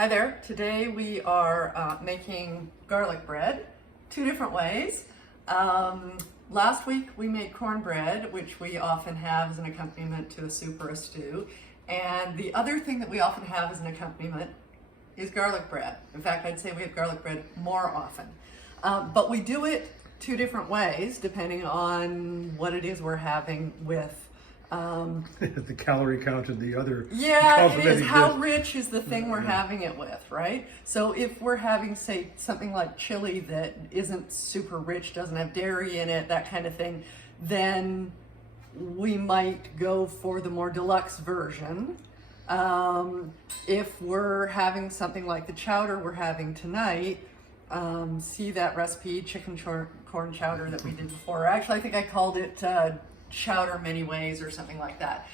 Hi there. Today we are making garlic bread, two different ways. Last week we made cornbread, which we often have as an accompaniment to a soup or a stew. And the other thing that we often have as an accompaniment is garlic bread. In fact, I'd say we have garlic bread more often. But we do it two different ways depending on what it is we're having with the calorie count and the other. Yeah, it is. How rich is the thing we're having it with, right? So if we're having, say, something like chili that isn't super rich, doesn't have dairy in it, that kind of thing, then we might go for the more deluxe version. If we're having something like the chowder we're having tonight, see that recipe, chicken corn chowder that we did before. Actually, I think I called it chowder many ways or something like that.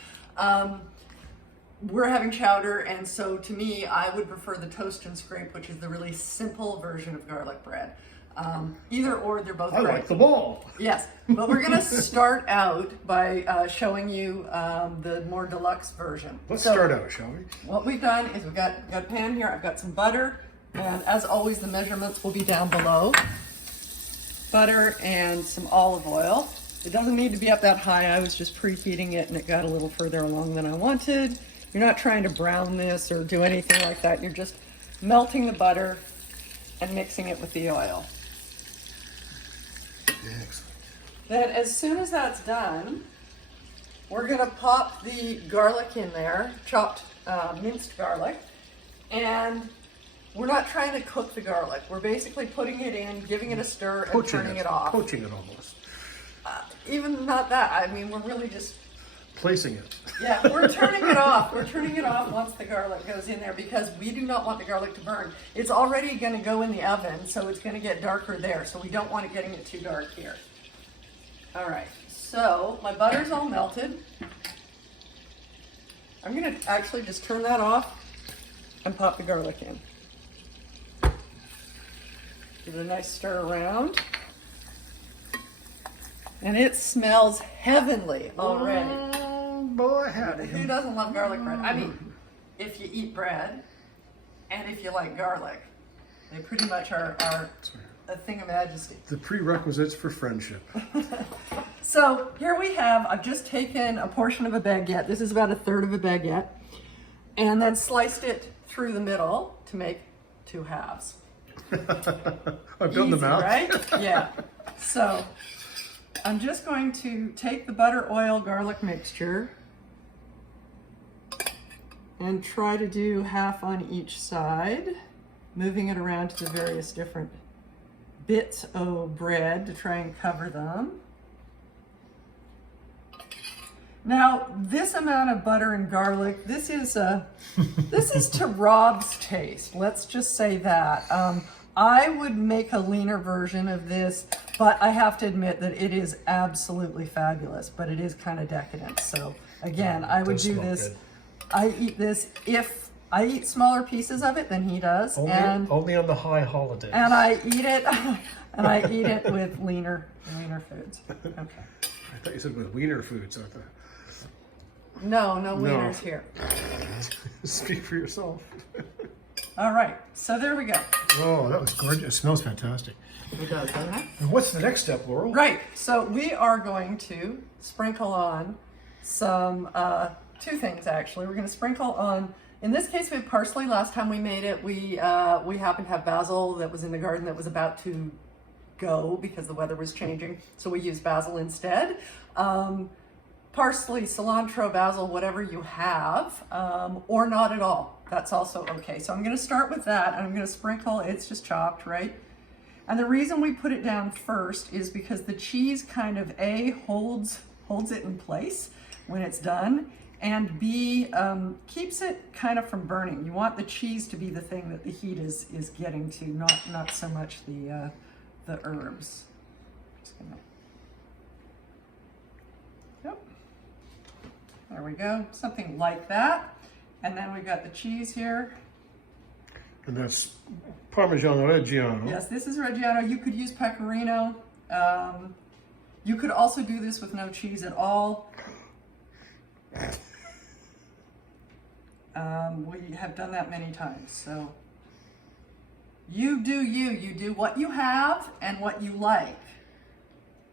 We're having chowder, and so to me, I would prefer the toast and scrape, which is the really simple version of garlic bread. Either or, they're both great. I like them all. Yes, but we're gonna start out by showing you the more deluxe version. Let's start out, shall we? What we've done is we've got a pan here, I've got some butter, and as always, the measurements will be down below. Butter and some olive oil. It doesn't need to be up that high. I was just preheating it and it got a little further along than I wanted. You're not trying to brown this or do anything like that. You're just melting the butter and mixing it with the oil. Excellent. Then as soon as that's done, we're gonna pop the garlic in there, chopped minced garlic, and we're not trying to cook the garlic. We're basically putting it in, giving it a stir, and turning it off. Poaching it almost. Even not that. I mean, we're really just placing it. Yeah, we're turning it off. We're turning it off once the garlic goes in there because we do not want the garlic to burn. It's already going to go in the oven, so it's going to get darker there. So we don't want it getting it too dark here. All right, so my butter's all melted. I'm going to actually just turn that off and pop the garlic in. Give it a nice stir around. And it smells heavenly already. Oh, boy, howdy. Who doesn't love garlic bread? I mean, if you eat bread and if you like garlic, they pretty much are a thing of majesty. The prerequisites for friendship. So here we have, I've just taken a portion of a baguette. This is about 1/3 of a baguette. And then sliced it through the middle to make 2 halves. I've done the math. Right? Yeah. So I'm just going to take the butter, oil, garlic mixture and try to do half on each side, moving it around to the various different bits of bread to try and cover them. Now, this amount of butter and garlic, this is to Rob's taste. Let's just say that. I would make a leaner version of this, but I have to admit that it is absolutely fabulous, but it is kind of decadent. So again, I would do this. Good. I eat this, if I eat smaller pieces of it than he does. Only on the high holidays. And I eat it, with leaner foods. Okay. I thought you said with wiener foods. No wieners here. Speak for yourself. All right, so there we go. Oh, that was gorgeous. It smells fantastic. It does, doesn't it? And what's the next step, Laurel? Right, so we are going to sprinkle on some, 2 things actually. We're going to sprinkle on, in this case we have parsley. Last time we made it, we happened to have basil that was in the garden that was about to go because the weather was changing. So we used basil instead. Parsley, cilantro, basil, whatever you have, or not at all. That's also okay. So I'm going to start with that, and I'm going to sprinkle. It's just chopped, right? And the reason we put it down first is because the cheese kind of A, holds it in place when it's done, and B, keeps it kind of from burning. You want the cheese to be the thing that the heat is getting to, not so much the herbs. Just gonna... Yep. There we go, something like that. And then we've got the cheese here. And that's Parmesan Reggiano. Yes, this is Reggiano. You could use Pecorino. You could also do this with no cheese at all. We have done that many times. So you do you. You do what you have and what you like.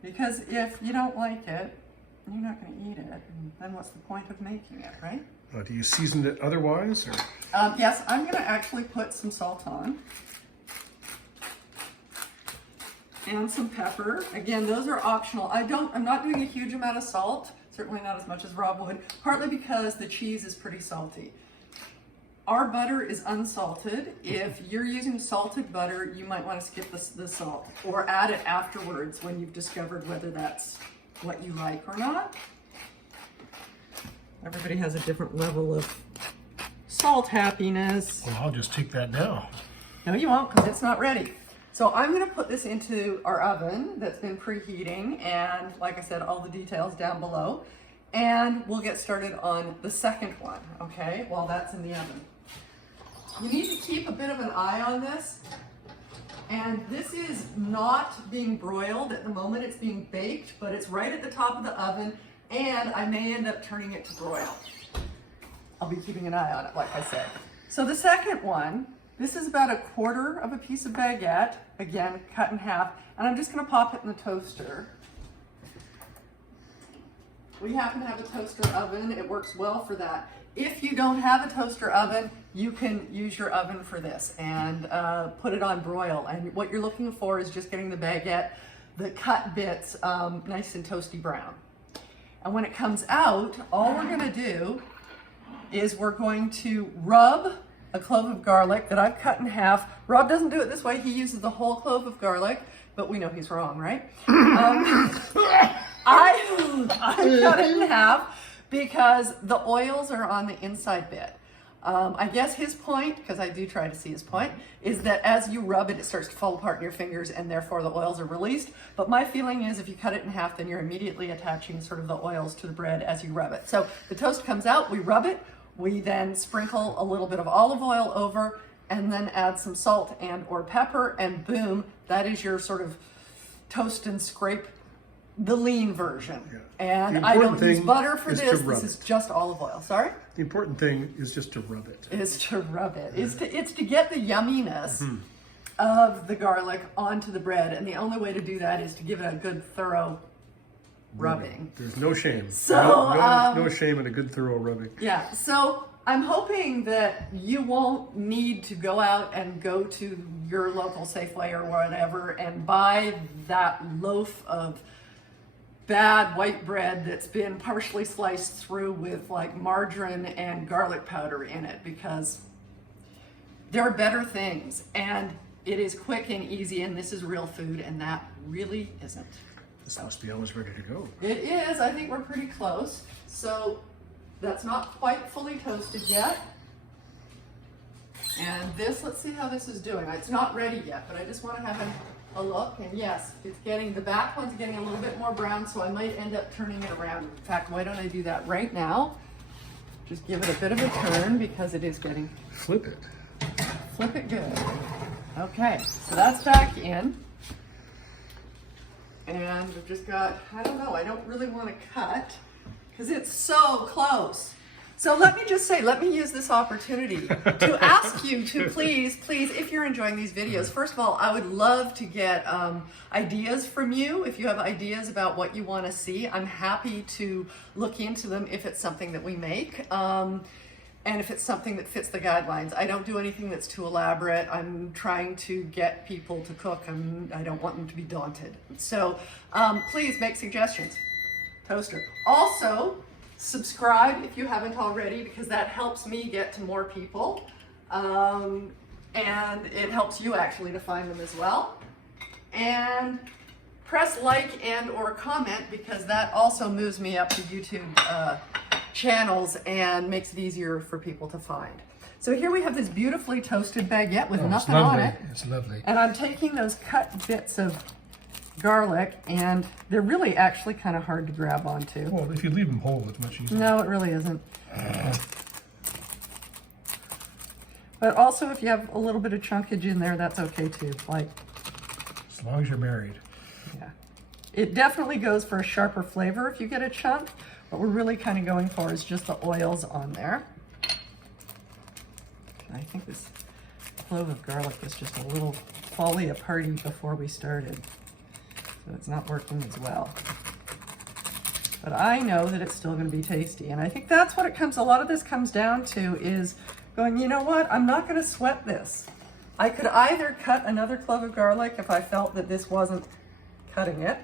Because if you don't like it, you're not going to eat it. And then what's the point of making it, right? Do you season it otherwise? Or? Yes, I'm going to actually put some salt on. And some pepper. Again, those are optional. I'm not doing a huge amount of salt, certainly not as much as Rob would, partly because the cheese is pretty salty. Our butter is unsalted. If you're using salted butter, you might want to skip the salt or add it afterwards when you've discovered whether that's what you like or not. Everybody has a different level of salt happiness. Well, I'll just take that now. No, you won't, because it's not ready. So I'm going to put this into our oven that's been preheating, and like I said, all the details down below. And we'll get started on the second one, okay, while that's in the oven. You need to keep a bit of an eye on this. And this is not being broiled at the moment, it's being baked, but it's right at the top of the oven, and I may end up turning it to broil. I'll be keeping an eye on it, like I said. So the second one, this is about 1/4 of a piece of baguette, again, cut in half, and I'm just gonna pop it in the toaster. We happen to have a toaster oven, it works well for that. If you don't have a toaster oven, you can use your oven for this and put it on broil. And what you're looking for is just getting the baguette, the cut bits, nice and toasty brown. And when it comes out, all we're gonna do is we're going to rub a clove of garlic that I've cut in half. Rob doesn't do it this way, he uses the whole clove of garlic, but we know he's wrong, right? I cut it in half because the oils are on the inside bit. I guess his point, because I do try to see his point, is that as you rub it, it starts to fall apart in your fingers and therefore the oils are released. But my feeling is if you cut it in half, then you're immediately attaching sort of the oils to the bread as you rub it. So the toast comes out, we rub it, we then sprinkle a little bit of olive oil over and then add some salt and or pepper, and boom, that is your sort of toast and scrape, the lean version. Yeah. And I don't use butter for this. This is just olive oil. Sorry? The important thing is just to rub it. Is to rub it. It's to get the yumminess of the garlic onto the bread. And the only way to do that is to give it a good thorough rubbing. There's no shame. So no shame in a good thorough rubbing. Yeah. So I'm hoping that you won't need to go out and go to your local Safeway or whatever and buy that loaf of bad white bread that's been partially sliced through with like margarine and garlic powder in it, because there are better things and it is quick and easy, and this is real food, and that really isn't. This must be almost ready to go. It is. I think we're pretty close. So that's not quite fully toasted yet. And this, let's see how this is doing. It's not ready yet, but I just want to have a look. And yes, it's getting, the back one's getting a little bit more brown, so I might end up turning it around. In fact, why don't I do that right now? Just give it a bit of a turn because it is getting... Flip it. Flip it good. Okay, so that's back in. And we've just got, I don't know, I don't really want to cut because it's so close. So let me just say, let me use this opportunity to ask you to please, if you're enjoying these videos, first of all, I would love to get ideas from you. If you have ideas about what you want to see, I'm happy to look into them if it's something that we make. And if it's something that fits the guidelines. I don't do anything that's too elaborate. I'm trying to get people to cook. I don't want them to be daunted. So please make suggestions. Toaster. Also, subscribe if you haven't already, because that helps me get to more people. And it helps you actually to find them as well. And press like and or comment, because that also moves me up to YouTube channels and makes it easier for people to find. So here we have this beautifully toasted baguette with nothing on it. It's lovely. And I'm taking those cut bits of garlic, and they're really actually kind of hard to grab onto. Well, if you leave them whole, it's much easier. No, it really isn't. But also, if you have a little bit of chunkage in there, that's okay too. Like, as long as you're married. Yeah. It definitely goes for a sharper flavor if you get a chunk. What we're really kind of going for is just the oils on there. I think this clove of garlic was just a little falling apart before we started. So it's not working as well. But I know that it's still going to be tasty. And I think that's what a lot of this comes down to, is going, you know what, I'm not going to sweat this. I could either cut another clove of garlic if I felt that this wasn't cutting it,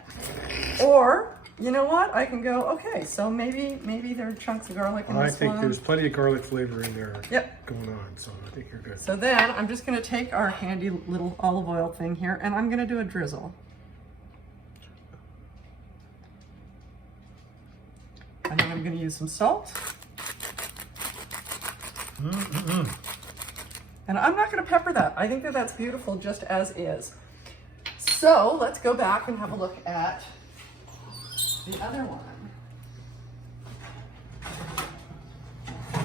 or you know what, I can go, okay, so maybe there are chunks of garlic in this one. I think there's plenty of garlic flavor in there Yep. going on, so I think you're good. So then I'm just going to take our handy little olive oil thing here, and I'm going to do a drizzle. And then I'm going to use some salt. And I'm not going to pepper that. I think that that's beautiful just as is. So let's go back and have a look at the other one.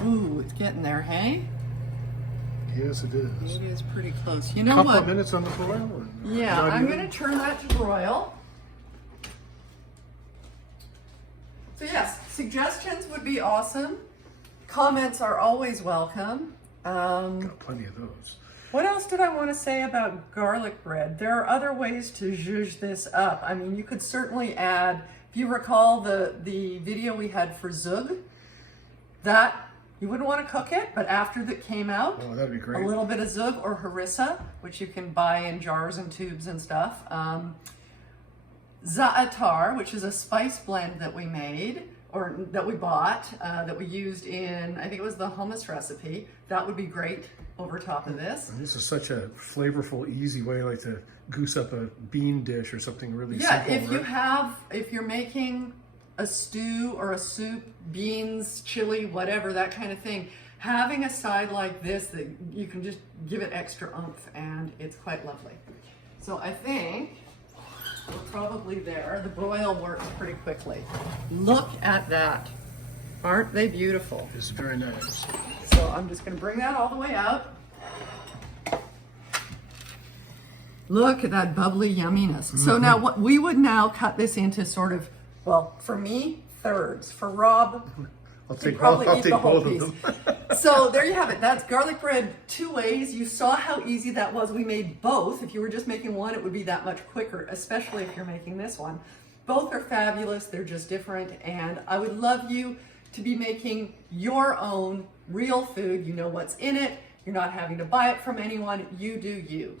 Ooh, it's getting there, hey? Yes, it is. It is pretty close. You know Couple what? of minutes on the broil? Yeah, I'm going to turn that to broil. So yes, suggestions would be awesome. Comments are always welcome. Got plenty of those. What else did I want to say about garlic bread? There are other ways to zhug this up. I mean, you could certainly add, if you recall the video we had for zhug, that you wouldn't want to cook it, but after that came out, Oh, that'd be great. a little bit of zhug or harissa, which you can buy in jars and tubes and stuff. Za'atar, which is a spice blend that we made, or that we bought, that we used in, I think it was the hummus recipe. That would be great over top of this. And this is such a flavorful, easy way, like to goose up a bean dish or something really Yeah, simple. if you're making a stew or a soup, beans, chili, whatever, that kind of thing, having a side like this that you can just give it extra oomph, and it's quite lovely. So I think we're probably there. The broil works pretty quickly. Look at that. Aren't they beautiful? It's very nice. So I'm just going to bring that all the way out. Look at that bubbly yumminess. So now what we would now cut this into sort of, well, for me, thirds. For Rob, I'll he'd take, probably I'll eat take the whole both piece. of them. So there you have it. That's garlic bread two ways. You saw how easy that was. We made both. If you were just making one, it would be that much quicker, especially if you're making this one. Both are fabulous. They're just different. And I would love you to be making your own real food. You know what's in it. You're not having to buy it from anyone. You do you.